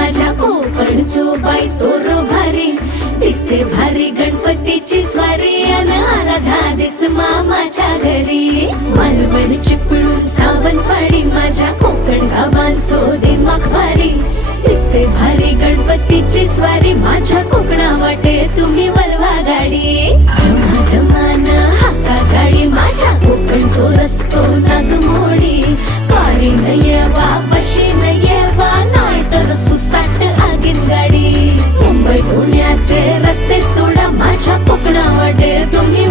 कोकणचो बाई तोरो भारी दिसते भारी गणपतीची स्वारी अन आला धादिस मामाच्या घरी मालवण चिपळूण सावंतवाडी माझ्या कोकण गावांचो दिमाग भारी दिसते भारी गणपतीची स्वारी माझ्या कोकणा वाटे तुम्ही वलवा गाडी धमाधमान हाका गाडी माझ्या कोकणचो रस्तो नागमोडी कारी नयेवा बशी नयेवा नाही तर सुसाट आगीन गाडी मुंबई पुण्याचे रस्ते सोडा माझ्या कोकणा वाटे तुम्ही